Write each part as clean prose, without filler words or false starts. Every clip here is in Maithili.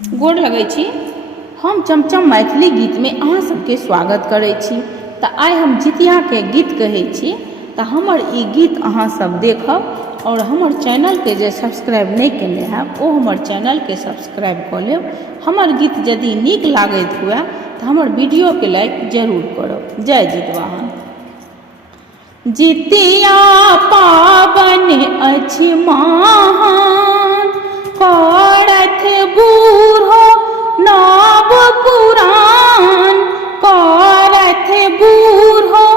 गोड़ लगै छी। हम चमचम मैथिली गीत में अहाँ सबके स्वागत करै छी। तऽ आइ हम जितिया के गीत कहै छी, तऽ हमर ई गीत अहाँ सब देखब और हमर चैनल के जे सब्सक्राइब नहीं केने हैब ओ हमर चैनल के सब्सक्राइब कऽ लेब। हमर गीत यदि नीक लागैत हुए तऽ हमर वीडियो के लाइक जरूर करब। जय जितवाहन। जितिया पाबन अछि महान, करथ बूढ़ो नव पुराण, करथ बूढ़ो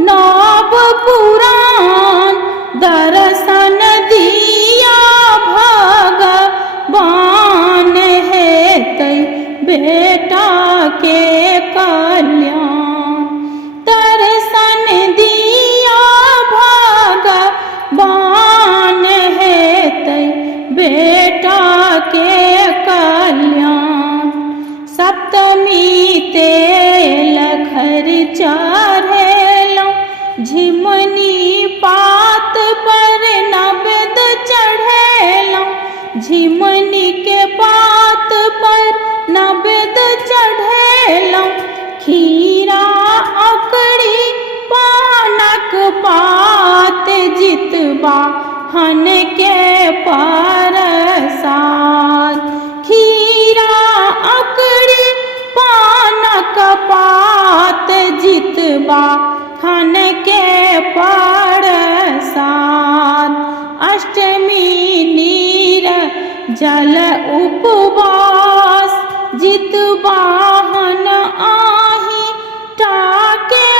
नव पुराण, दर्शन दिया भगवान हेतै बेटा के कल्याण, दर्शन दिया भगवान हेतै बेटा के कल्याण। सप्तमी तेल खर चढ़ेलौं, झिमनी पात पर नवेद चढ़ेलौं, झिमनी के पात पर नवेद चढ़ेलौं, खीरा अकड़ी पानक पात जितवाहन के परसाद, खीरा अकड़ी पानक पात जितवाहन के परसाद। अष्टमी नीर जल उपवास, जितवाहन आही टाके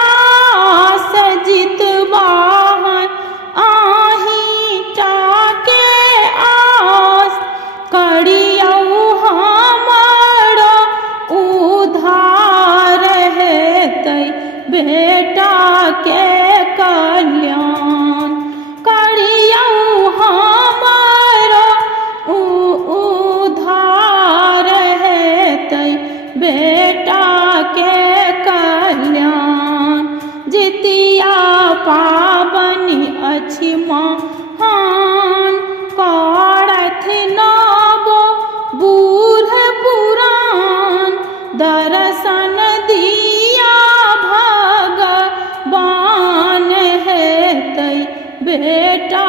आस, जितवाहन आही टाके आस, करियौ हमरो उद्धार हेतै बेटा के कल्याण, करियौ हमरो उद्धार हेतै बेटा के कल्याण। जितिया पाबनि अछि महान, करथ नव बूढ़ पुराण, दर्शन दिया भगवान हेतै बेटा